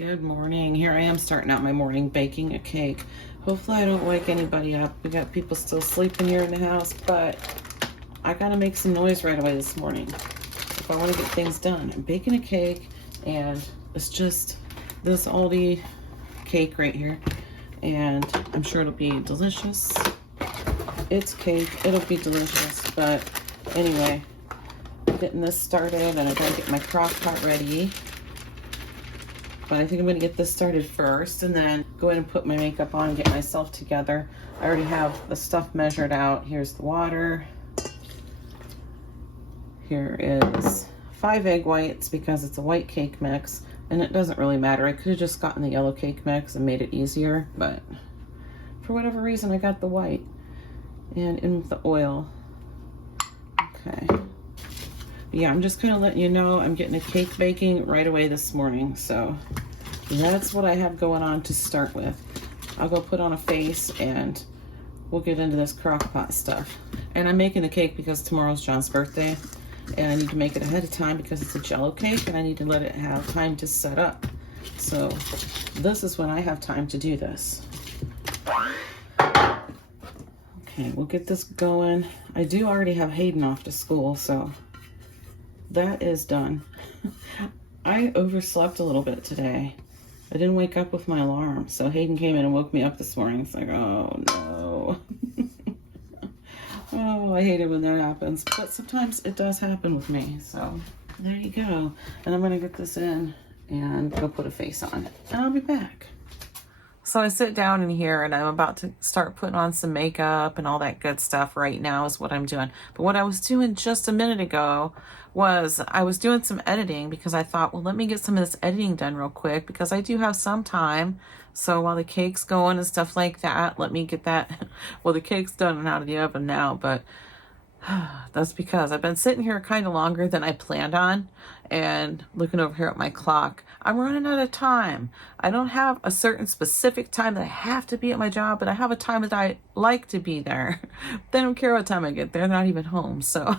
Good morning. Here I am starting out my morning baking a cake. Hopefully I don't wake anybody up. We got people still sleeping here in the house, but I gotta make some noise right away this morning if I want to get things done. I'm baking a cake, and it's just this Aldi cake right here, and I'm sure it'll be delicious. It's cake, it'll be delicious, but anyway, getting this started, and I gotta get my crock pot ready. But I think I'm going to get this started first and then go ahead and put my makeup on and get myself together. I already have the stuff measured out. Here's the water. Here is 5 egg whites because it's a white cake mix, and it doesn't really matter. I could have just gotten the yellow cake mix and made it easier, but for whatever reason I got the white. And in with the oil. Okay. Yeah, I'm just kind of letting you know I'm getting a cake baking right away this morning. So that's what I have going on to start with. I'll go put on a face and we'll get into this crock pot stuff. And I'm making the cake because tomorrow's John's birthday. And I need to make it ahead of time because it's a Jell-o cake and I need to let it have time to set up. So this is when I have time to do this. Okay, we'll get this going. I do already have Hayden off to school, so that is done. I overslept a little bit today. I didn't wake up with my alarm, so Hayden came in and woke me up this morning. It's like, oh no. Oh, I hate it when that happens, but sometimes it does happen with me. So there you go. And I'm gonna get this in and go put a face on it, and I'll be back. So I sit down in here and I'm about to start putting on some makeup and all that good stuff right now is what I'm doing. But what I was doing just a minute ago was I was doing some editing because I thought, well, let me get some of this editing done real quick because I do have some time. So while the cake's going and stuff like that, let me get that. Well, the cake's done and out of the oven now, but that's because I've been sitting here kind of longer than I planned on, and looking over here at my clock, I'm running out of time. I don't have a certain specific time that I have to be at my job, but I have a time that I like to be there. They don't care what time I get there. They're not even home, so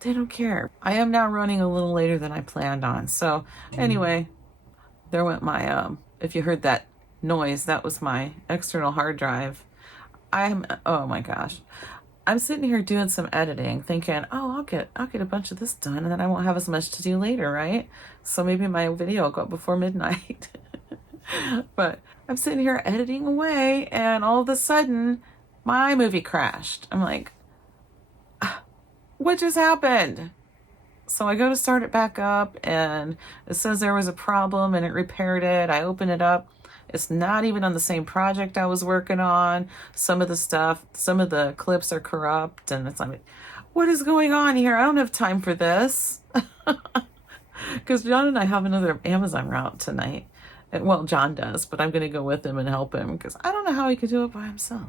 they don't care. I am now running a little later than I planned on. So anyway, there went my, if you heard that noise, that was my external hard drive. Oh my gosh. I'm sitting here doing some editing thinking, oh, I'll get a bunch of this done and then I won't have as much to do later, right? So maybe my video will go up before midnight. But I'm sitting here editing away and all of a sudden my movie crashed. I'm like, what just happened? So I go to start it back up and it says there was a problem and it repaired it. I open it up. It's not even on the same project I was working on. Some of the clips are corrupt, and it's like, what is going on here? I don't have time for this. Because John and I have another Amazon route tonight. Well, John does, but I'm going to go with him and help him because I don't know how he could do it by himself.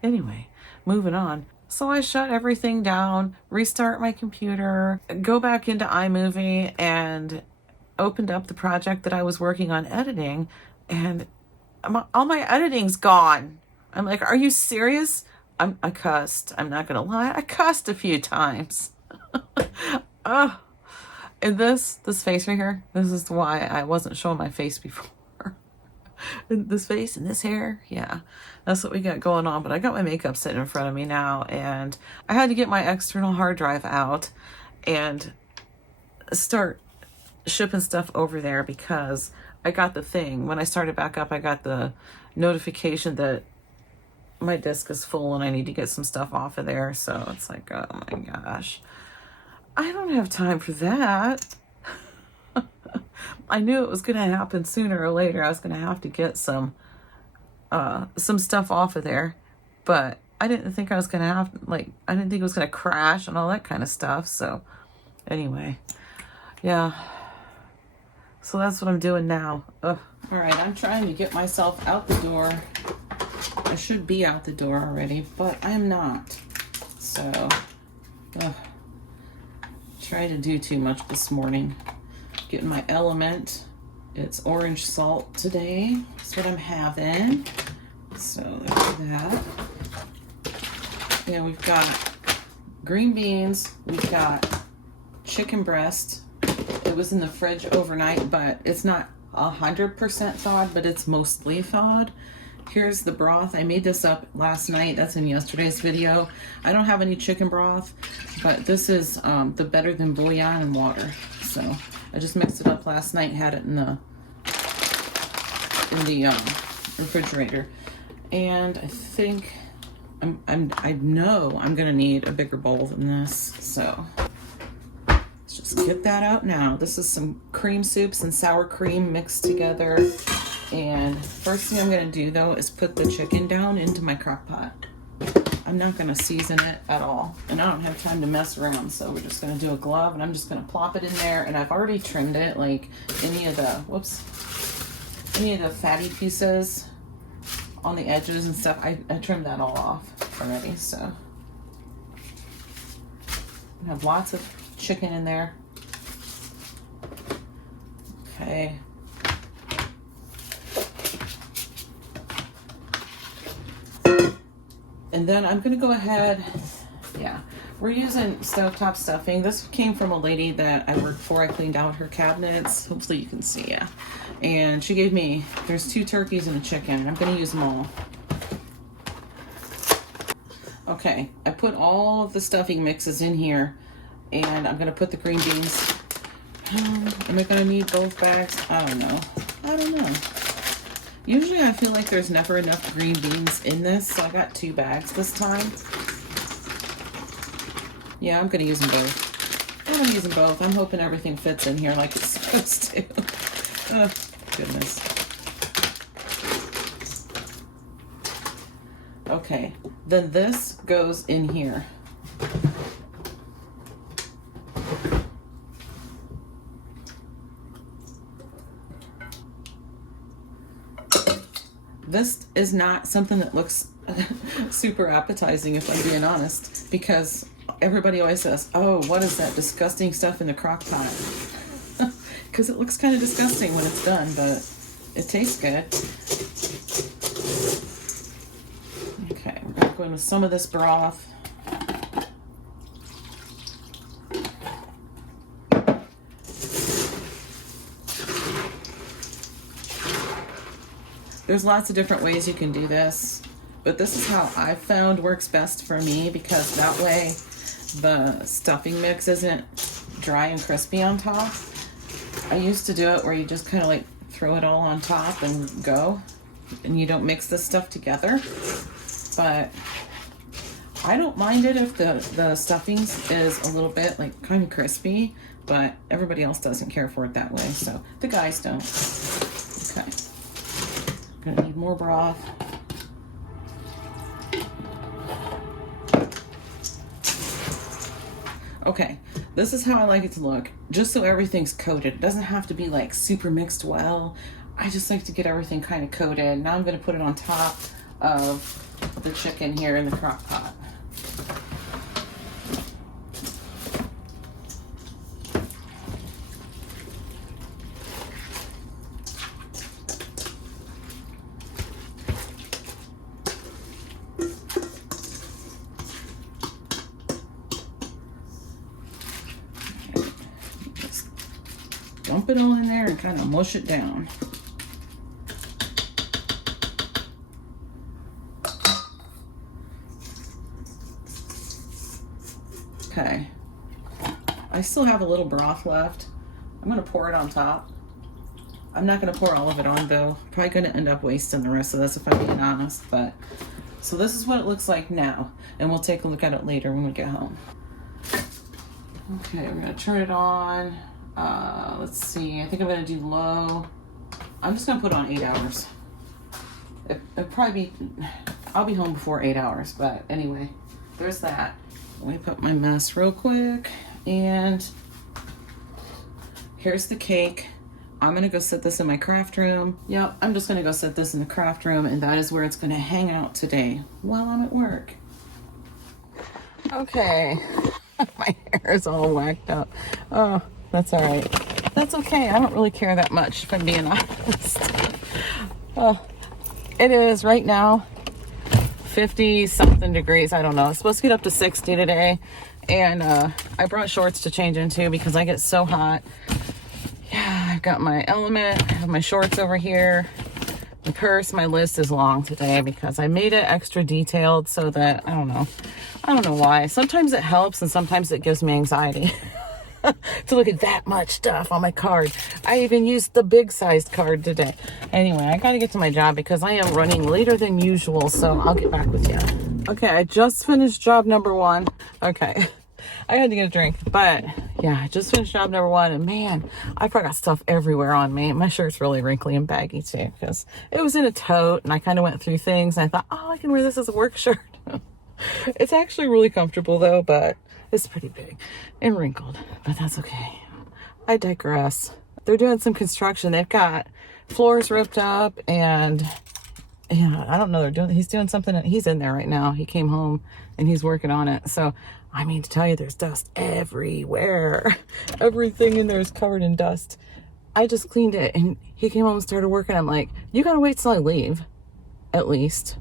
Anyway, moving on. So I shut everything down, restart my computer, go back into iMovie, and opened up the project that I was working on editing. And all my editing's gone. I'm like, are you serious? I cussed. I'm not going to lie. I cussed a few times. And this face right here, this is why I wasn't showing my face before. This face and this hair, yeah, that's what we got going on. But I got my makeup sitting in front of me now, and I had to get my external hard drive out and start shipping stuff over there because I got the thing. When I started back up, I got the notification that my disk is full and I need to get some stuff off of there. So it's like, oh my gosh, I don't have time for that. I knew it was going to happen sooner or later. I was going to have to get some stuff off of there, but I didn't think I was going to have, I didn't think it was going to crash and all that kind of stuff. So anyway, yeah. So that's what I'm doing now. Ugh. All right, I'm trying to get myself out the door. I should be out the door already, but I'm not. So, try to do too much this morning. Getting my element. It's orange salt today. That's what I'm having. So there's that. Yeah, we've got green beans. We've got chicken breast. It was in the fridge overnight, but it's not 100% thawed, but it's mostly thawed. Here's the broth. I made this up last night. That's in yesterday's video. I don't have any chicken broth, but this is the better than bouillon and water. So I just mixed it up last night, had it in the refrigerator. And I think I know I'm gonna need a bigger bowl than this. So let's just get that out now. This is some cream soups and sour cream mixed together. And first thing I'm gonna do though is put the chicken down into my crock pot. I'm not gonna season it at all. And I don't have time to mess around, so we're just gonna do a glove and I'm just gonna plop it in there. And I've already trimmed it, like any of the fatty pieces on the edges and stuff. I trimmed that all off already, so. I have lots of chicken in there. Okay. And then I'm gonna go ahead, we're using stovetop stuffing. This came from a lady that I worked for. I cleaned out her cabinets. Hopefully you can see, yeah. And she gave me, there's 2 turkeys and a chicken, and I'm gonna use them all. Okay, I put all of the stuffing mixes in here, and I'm gonna put the green beans. Am I gonna need both bags? I don't know. Usually I feel like there's never enough green beans in this, so I got 2 bags this time. Yeah, I'm gonna use them both. I'm hoping everything fits in here like it's supposed to. Oh, goodness. Okay, then this goes in here. This is not something that looks super appetizing, if I'm being honest, because everybody always says, oh, what is that disgusting stuff in the crock pot? Because it looks kind of disgusting when it's done, but it tastes good. Okay, we're going to go in with some of this broth. There's lots of different ways you can do this, but this is how I found works best for me, because that way the stuffing mix isn't dry and crispy on top. I used to do it where you just kind of like throw it all on top and go, and you don't mix this stuff together. But I don't mind it if the stuffings is a little bit like kind of crispy, but everybody else doesn't care for it that way, so the guys don't. Okay. Gonna need more broth. Okay, this is how I like it to look, just so everything's coated. It doesn't have to be like super mixed well. I just like to get everything kind of coated. Now I'm gonna put it on top of the chicken here in the crock pot. Dump it all in there and kind of mush it down. Okay. I still have a little broth left. I'm going to pour it on top. I'm not going to pour all of it on though. Probably going to end up wasting the rest of this if I'm being honest. But so this is what it looks like now, and we'll take a look at it later when we get home. Okay, we're going to turn it on. Let's see, I think I'm gonna do low. I'm just gonna put on 8 hours. It'll probably be, I'll be home before 8 hours, but anyway, there's that. Let me put my mess real quick, and here's the cake. I'm gonna go set this in my craft room. Yep, I'm just gonna go set this in the craft room, and that is where it's gonna hang out today while I'm at work. Okay, my hair is all whacked up. Oh, that's all right. That's okay. I don't really care that much, if I'm being honest. It is right now 50 something degrees. I don't know. It's supposed to get up to 60 today. And I brought shorts to change into because I get so hot. Yeah, I've got my element, I have my shorts over here, the purse. My list is long today because I made it extra detailed so that, I don't know why. Sometimes it helps and sometimes it gives me anxiety to look at that much stuff on my card. I even used the big sized card today. Anyway, I gotta get to my job because I am running later than usual, so I'll get back with you. Okay, I just finished job number 1. Okay. I had to get a drink, but yeah, I just finished job number 1, and man, I got stuff everywhere on me. My shirt's really wrinkly and baggy too because it was in a tote, and I kind of went through things, and I thought, oh, I can wear this as a work shirt. It's actually really comfortable though, but it's pretty big and wrinkled, but that's okay. I digress. They're doing some construction. They've got floors ripped up, and yeah, I don't know. He's doing something. He's in there right now. He came home and he's working on it. So I mean to tell you, there's dust everywhere. Everything in there is covered in dust. I just cleaned it, and he came home and started working. I'm like, you gotta wait till I leave, at least.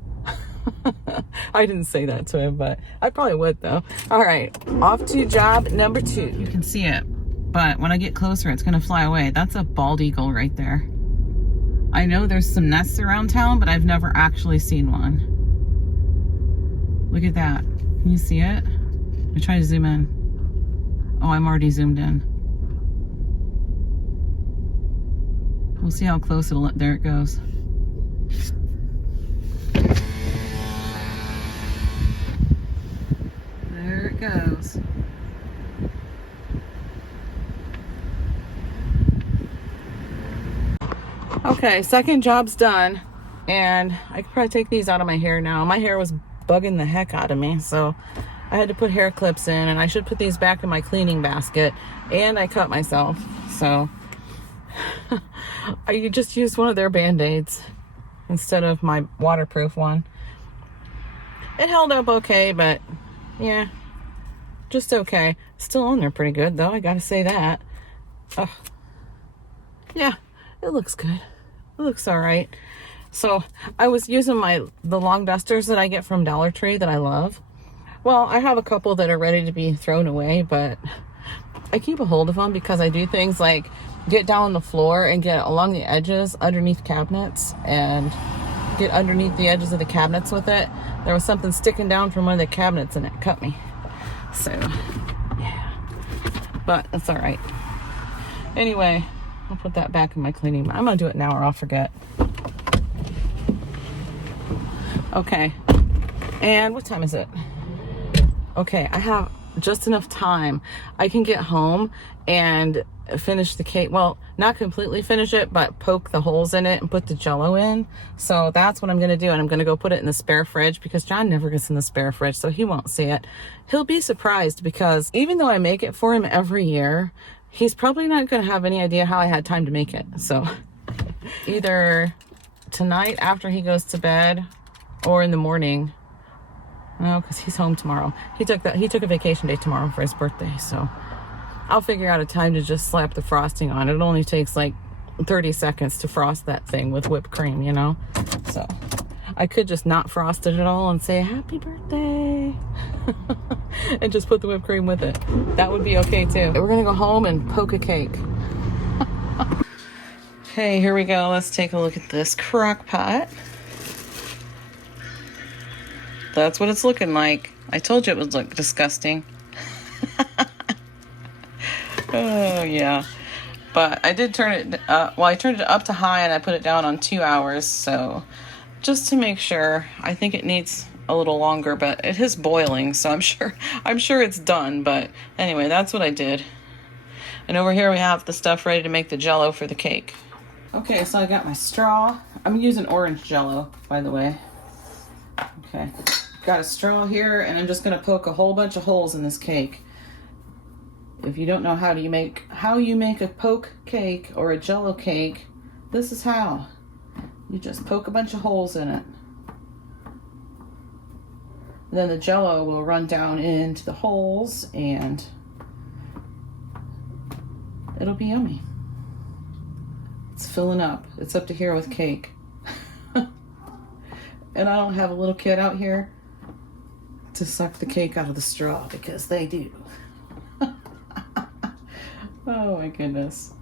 I didn't say that to him, but I probably would though. All right, off to job number 2. You can see it, but when I get closer, it's gonna fly away. That's a bald eagle right there. I know there's some nests around town, but I've never actually seen one. Look at that. Can you see it? I try to zoom in. Oh, I'm already zoomed in. We'll see how close there it goes. There it goes. Okay, second job's done, and I could probably take these out of my hair now. My hair was bugging the heck out of me, so I had to put hair clips in, and I should put these back in my cleaning basket, and I cut myself, so I just used one of their Band-Aids instead of my waterproof one. It held up okay, but yeah, just okay. Still on there pretty good though, I gotta say that. Yeah, it looks good. It looks all right. So I was using the long dusters that I get from Dollar Tree that I love. Well, I have a couple that are ready to be thrown away, but I keep a hold of them because I do things like get down on the floor and get along the edges underneath cabinets and get underneath the edges of the cabinets with it. There was something sticking down from one of the cabinets and it cut me. So, yeah. But it's all right. Anyway, I'll put that back in my cleaning. I'm going to do it now or I'll forget. Okay. And what time is it? Okay, I have just enough time. I can get home and finish the cake. Well, not completely finish it, but poke the holes in it and put the Jell-o in. So that's what I'm going to do. And I'm going to go put it in the spare fridge because John never gets in the spare fridge, so he won't see it. He'll be surprised because even though I make it for him every year, he's probably not going to have any idea how I had time to make it. So either tonight after he goes to bed or in the morning. No, because he's home tomorrow. He took a vacation day tomorrow for his birthday, so I'll figure out a time to just slap the frosting on. It only takes like 30 seconds to frost that thing with whipped cream, you know? So I could just not frost it at all and say happy birthday and just put the whipped cream with it. That would be okay too. We're gonna go home and poke a cake. Okay, here we go. Let's take a look at this crock pot. That's what it's looking like. I told you it would look disgusting. Oh, yeah. But I did turn it, well, I turned it up to high and I put it down on 2 hours. So just to make sure, I think it needs a little longer, but it is boiling. So I'm sure it's done. But anyway, that's what I did. And over here we have the stuff ready to make the Jell-o for the cake. Okay, so I got my straw. I'm using orange Jell-o, by the way. Okay, got a straw here, and I'm just gonna poke a whole bunch of holes in this cake. If you don't know how you make a poke cake or a Jell-o cake, this is how. You just poke a bunch of holes in it. And then the Jell-o will run down into the holes, and it'll be yummy. It's filling up. It's up to here with cake. And I don't have a little kid out here to suck the cake out of the straw because they do. Oh my goodness.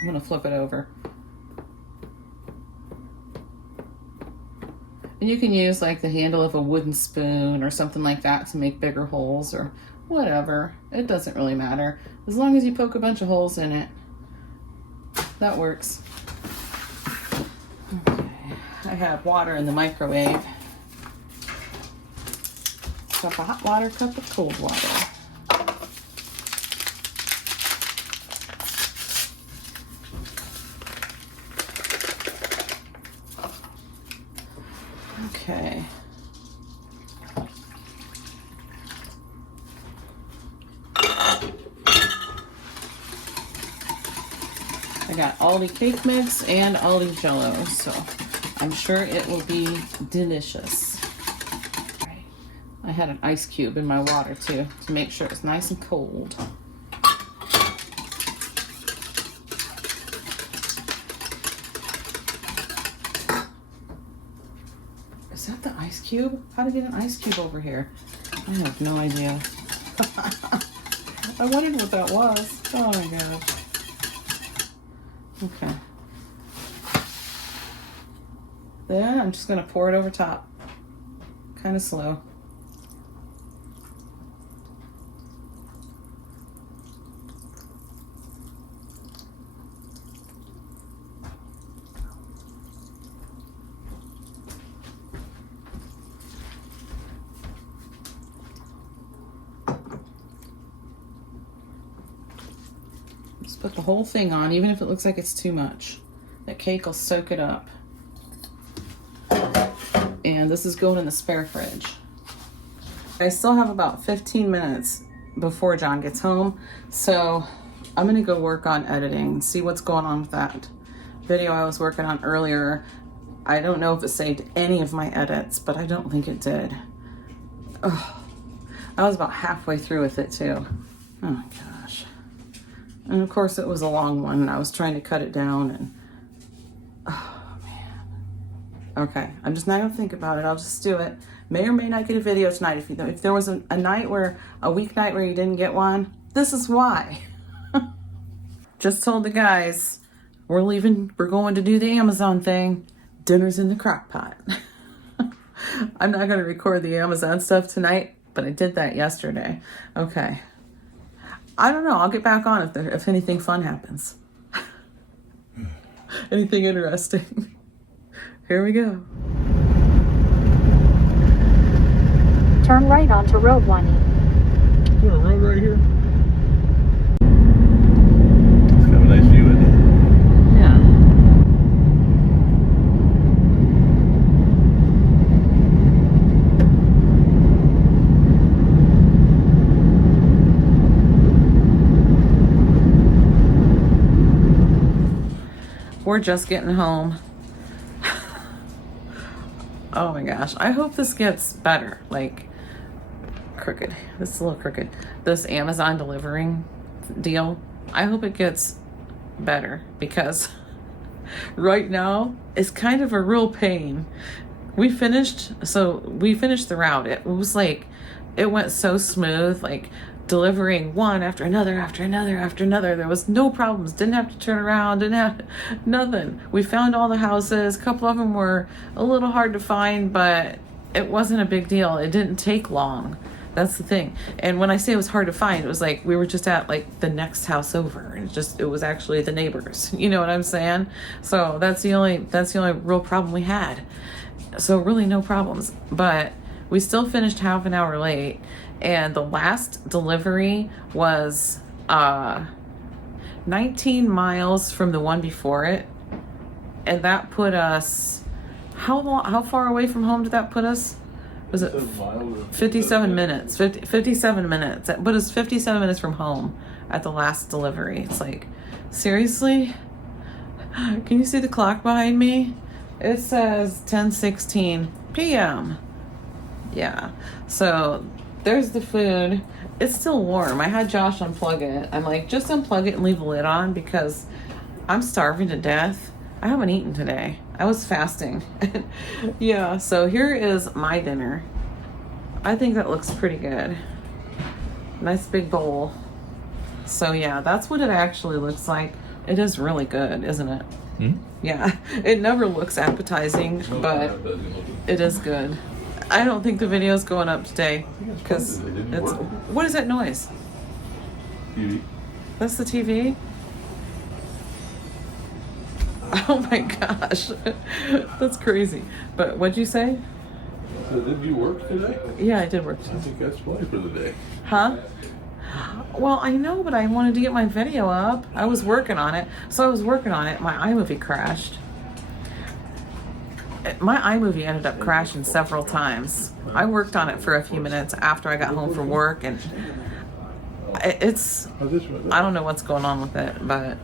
I'm gonna flip it over. And you can use like the handle of a wooden spoon or something like that to make bigger holes or whatever. It doesn't really matter. As long as you poke a bunch of holes in it, that works. Okay, I have water in the microwave. Cup of hot water, cup of cold water. Okay. I got Aldi cake mix and Aldi Jell-o, so I'm sure it will be delicious. I had an ice cube in my water too to make sure it's nice and cold. Is that the ice cube? How to get an ice cube over here? I have no idea. I wondered what that was. Oh my god. Okay. Then I'm just gonna pour it over top. Kind of slow. Just put the whole thing on, even if it looks like it's too much. That cake will soak it up. And this is going in the spare fridge. I still have about 15 minutes before John gets home, so I'm gonna go work on editing, see what's going on with that video I was working on earlier. I don't know if it saved any of my edits, but I don't think it did. Oh, I was about halfway through with it too. Oh my gosh. And of course it was a long one and I was trying to cut it down and oh man. Okay, I'm just not gonna think about it. I'll just do it. May or may not get a video tonight. If there was a weeknight where you didn't get one, this is why. Just told the guys we're leaving, we're going to do the Amazon thing. Dinner's in the crock pot. I'm not gonna record the Amazon stuff tonight, but I did that yesterday. Okay. I don't know. I'll get back on if anything fun happens. Anything interesting. Here we go. Turn right onto Road 1E. Is there a road right here? It's kind of a nice view, isn't it? Yeah. We're just getting home. Oh my gosh. I hope this gets better. Like, crooked. This is a little crooked. This Amazon delivering deal. I hope it gets better because right now it's kind of a real pain. We finished the route. It was like, it went so smooth, like delivering one after another, after another, after another. There was no problems. Didn't have to turn around, didn't have nothing. We found all the houses. A couple of them were a little hard to find, but it wasn't a big deal. It didn't take long. That's the thing. And when I say it was hard to find, it was like we were just at like the next house over. It was actually the neighbors. You know what I'm saying? So that's the only real problem we had. So really no problems. But we still finished half an hour late. And the last delivery was 19 miles from the one before it. And that put us, how far away from home did that put us? Was it 57 minutes? 57 minutes. That put us 57 minutes from home at the last delivery. It's like, seriously? Can you see the clock behind me? It says 10:16 p.m. Yeah. So there's the food. It's still warm. I had Josh unplug it. I'm like, just unplug it and leave the lid on because I'm starving to death. I haven't eaten today. I was fasting. Yeah, so here is my dinner. I think that looks pretty good. Nice big bowl. So yeah, that's what it actually looks like It is really good, isn't it? Hmm? Yeah, it never looks appetizing, but it is good. I don't think the video's going up today because it's. What is that noise? TV. That's the TV? Oh my gosh. That's crazy. But what'd you say? So did you work today? Yeah, I did work I today. think that's play for the day. Huh? Well, I know, but I wanted to get my video up. I was working on it. So I was working on it. My iMovie crashed. My iMovie ended up crashing several times. I worked on it for a few minutes after I got home from work, and it's, I don't know what's going on with it, but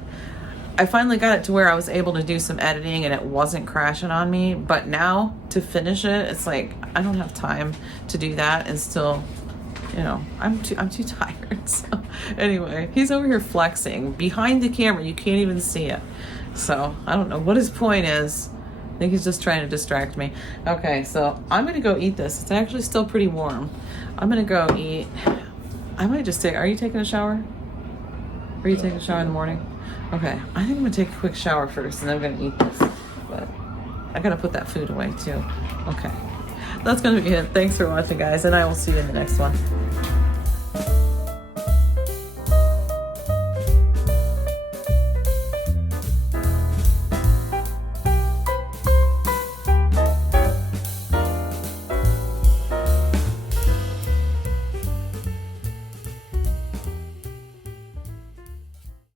I finally got it to where I was able to do some editing and it wasn't crashing on me. But now to finish it, it's like I don't have time to do that, and still, you know, I'm too tired. So anyway, he's over here flexing behind the camera. You can't even see it. So I don't know what his point is. I think he's just trying to distract me. Okay, so I'm gonna go eat this. It's actually still pretty warm. I'm gonna go eat. I might just take. Are you taking a shower? Are you taking a shower in the morning? Okay, I think I'm gonna take a quick shower first, and then I'm gonna eat this. But I gotta put that food away too. Okay, that's gonna be it. Thanks for watching, guys, and I will see you in the next one.